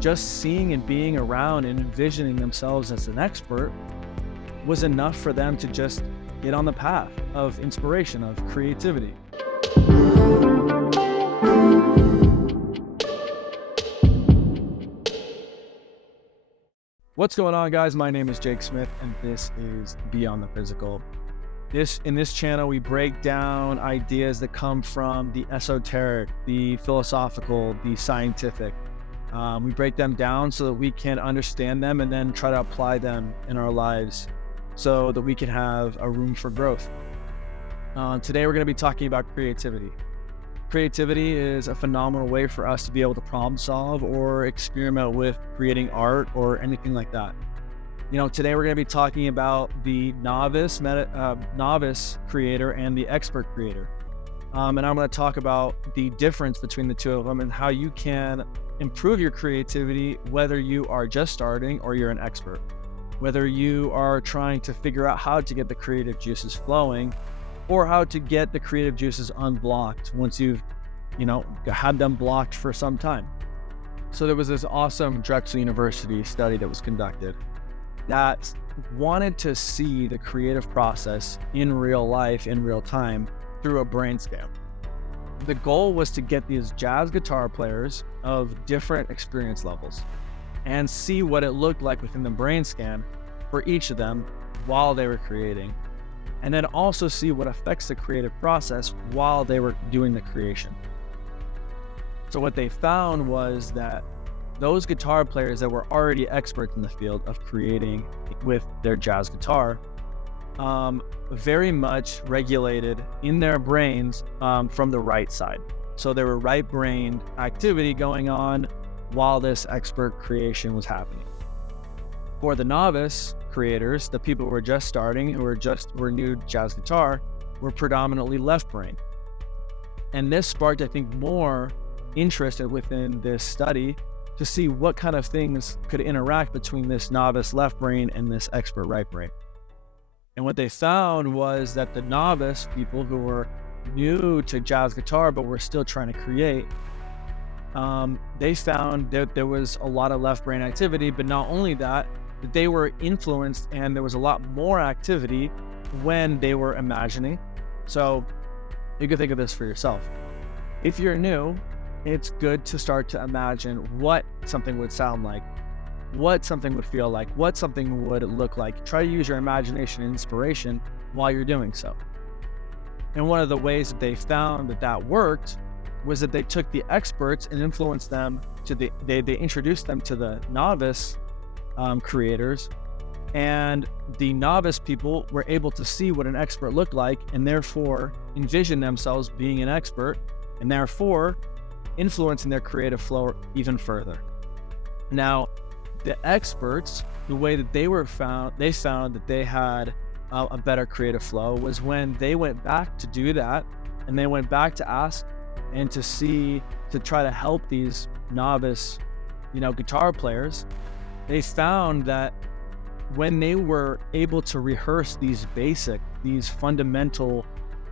just seeing and being around and envisioning themselves as an expert was enough for them to just get on the path of inspiration, of creativity. What's going on, guys? My name is Jake Smith, and this is Beyond the Physical. In this channel, we break down ideas that come from the esoteric, the philosophical, the scientific. We break them down so that we can understand them and then try to apply them in our lives so that we can have a room for growth. Today, we're going to be talking about creativity. Creativity is a phenomenal way for us to be able to problem solve or experiment with creating art or anything like that. Today we're going to be talking about the novice creator and the expert creator. And I'm going to talk about the difference between the two of them and how you can improve your creativity, whether you are just starting or you're an expert, whether you are trying to figure out how to get the creative juices flowing or how to get the creative juices unblocked once you've, had them blocked for some time. So there was this awesome Drexel University study that was conducted that wanted to see the creative process in real life, in real time, through a brain scan. The goal was to get these jazz guitar players of different experience levels and see what it looked like within the brain scan for each of them while they were creating. And then also see what affects the creative process while they were doing the creation. So what they found was that those guitar players that were already experts in the field of creating with their jazz guitar, very much regulated in their brains from the right side. So there were right-brained activity going on while this expert creation was happening. For the novice creators, the people who were just starting, who were new to jazz guitar, were predominantly left-brained. And this sparked, I think, more interest within this study to see what kind of things could interact between this novice left brain and this expert right brain. And what they found was that the novice people who were new to jazz guitar but were still trying to create, they found that there was a lot of left brain activity, but not only that they were influenced and there was a lot more activity when they were imagining. So you can think of this for yourself. If you're new, it's good to start to imagine what something would sound like, what something would feel like, what something would look like. Try to use your imagination and inspiration while you're doing so. And one of the ways that they found that worked was that they took the experts and influenced them to they introduced them to the novice creators, and the novice people were able to see what an expert looked like and therefore envision themselves being an expert and therefore influencing their creative flow even further. Now, the experts, the way that they found that they had a better creative flow was when they went back to do that, and they went back to ask and to try to help these novice, guitar players. They found that when they were able to rehearse these fundamental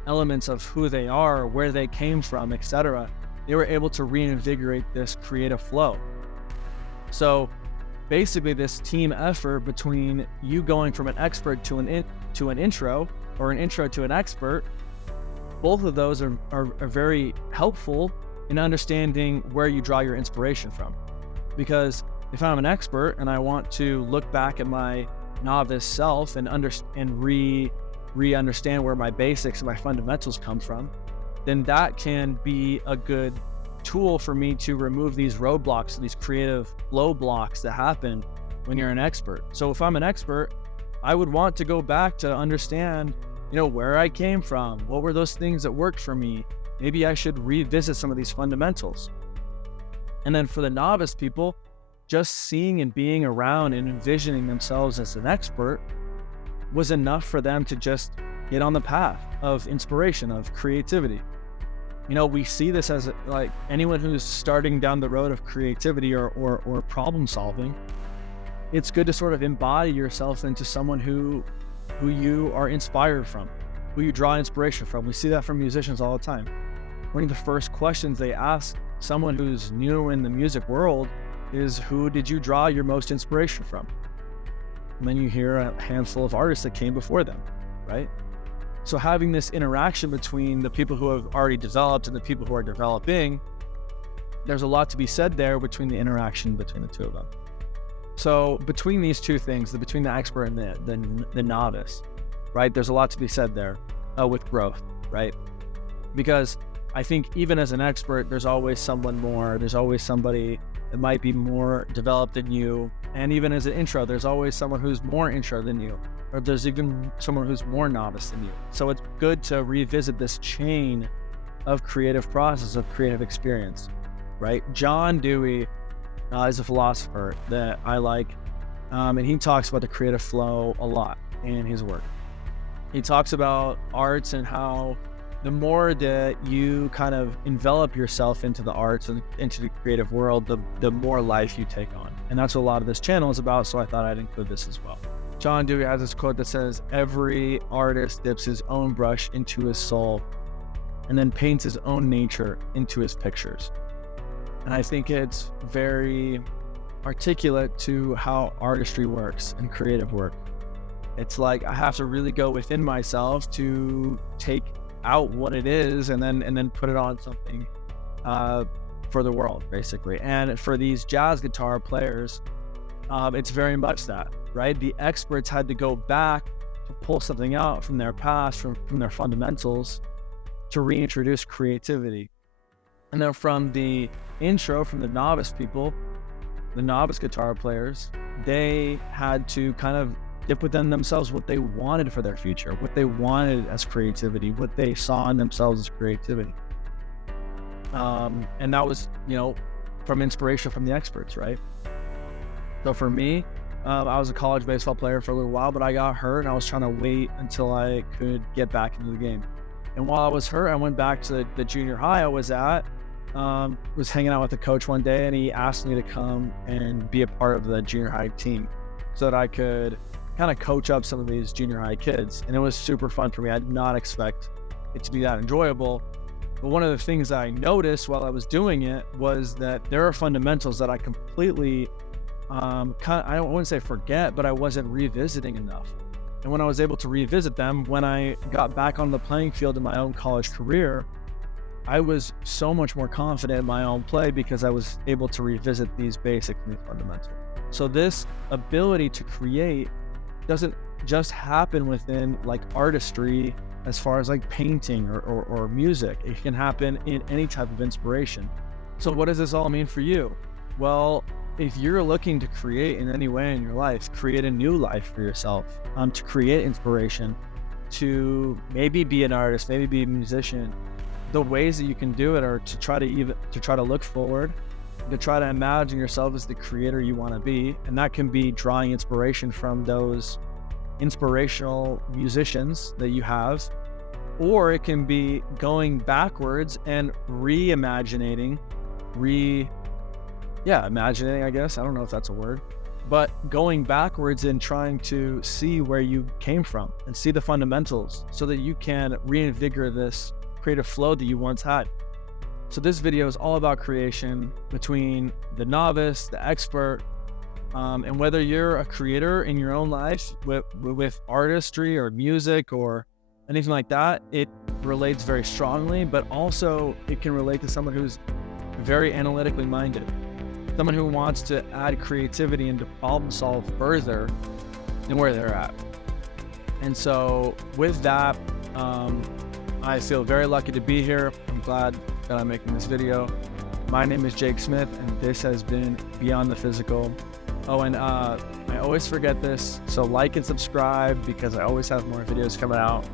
elements of who they are, where they came from, etc., they were able to reinvigorate this creative flow. So basically this team effort between you going from an expert to an intro, or an intro to an expert, both of those are very helpful in understanding where you draw your inspiration from. Because if I'm an expert and I want to look back at my novice self and re-understand where my basics and my fundamentals come from, then that can be a good tool for me to remove these roadblocks, these creative flow blocks that happen when you're an expert. So if I'm an expert, I would want to go back to understand, where I came from, what were those things that worked for me. Maybe I should revisit some of these fundamentals. And then for the novice people, just seeing and being around and envisioning themselves as an expert was enough for them to just get on the path of inspiration, of creativity. We see this as like anyone who's starting down the road of creativity or problem solving. It's good to sort of embody yourself into someone who you are inspired from, who you draw inspiration from. We see that from musicians all the time. One of the first questions they ask someone who's new in the music world is who did you draw your most inspiration from? And then you hear a handful of artists that came before them, right? So having this interaction between the people who have already developed and the people who are developing, there's a lot to be said there between the interaction between the two of them. So between these two things, between the expert and the novice, right? There's a lot to be said there with growth, right? Because I think even as an expert, there's always someone more. There's always somebody that might be more developed than you. And even as an intro, there's always someone who's more intro than you, or there's even someone who's more novice than you. So it's good to revisit this chain of creative process, of creative experience, right? John Dewey is a philosopher that I like, and he talks about the creative flow a lot in his work. He talks about arts and how the more that you kind of envelop yourself into the arts and into the creative world, the more life you take on. And that's what a lot of this channel is about, so I thought I'd include this as well. John Dewey has this quote that says, "Every artist dips his own brush into his soul and then paints his own nature into his pictures." And I think it's very articulate to how artistry works and creative work. It's like I have to really go within myself to take out what it is and then put it on something for the world, basically. And for these jazz guitar players, it's very much that, right? The experts had to go back to pull something out from their past, from their fundamentals, to reintroduce creativity. And then from the intro, from the novice people, the novice guitar players, they had to kind of dip within themselves what they wanted for their future, what they wanted as creativity, what they saw in themselves as creativity. And that was, from inspiration from the experts, right? So for me, I was a college baseball player for a little while, but I got hurt and I was trying to wait until I could get back into the game. And while I was hurt, I went back to the junior high I was at, was hanging out with the coach one day, and he asked me to come and be a part of the junior high team so that I could kind of coach up some of these junior high kids. And it was super fun for me. I did not expect it to be that enjoyable. But one of the things that I noticed while I was doing it was that there are fundamentals that I completely, I wouldn't say forget, but I wasn't revisiting enough. And when I was able to revisit them, when I got back on the playing field in my own college career, I was so much more confident in my own play because I was able to revisit these basics and these fundamentals. So this ability to create doesn't just happen within like artistry as far as like painting or music. It can happen in any type of inspiration. So what does this all mean for you? Well, if you're looking to create in any way in your life, create a new life for yourself, to create inspiration, to maybe be an artist, maybe be a musician, the ways that you can do it are to try to look forward, to try to imagine yourself as the creator you want to be. And that can be drawing inspiration from those inspirational musicians that you have, or it can be going backwards and imagining, I guess. I don't know if that's a word, but going backwards and trying to see where you came from and see the fundamentals so that you can reinvigorate this creative flow that you once had. So this video is all about creation between the novice, the expert, and whether you're a creator in your own life with artistry or music or anything like that, it relates very strongly, but also it can relate to someone who's very analytically minded, someone who wants to add creativity and to problem solve further than where they're at. And so with that, I feel very lucky to be here. I'm glad that I'm making this video. My name is Jake Smith, and this has been Beyond the Physical. Oh, and I always forget this, so like and subscribe because I always have more videos coming out.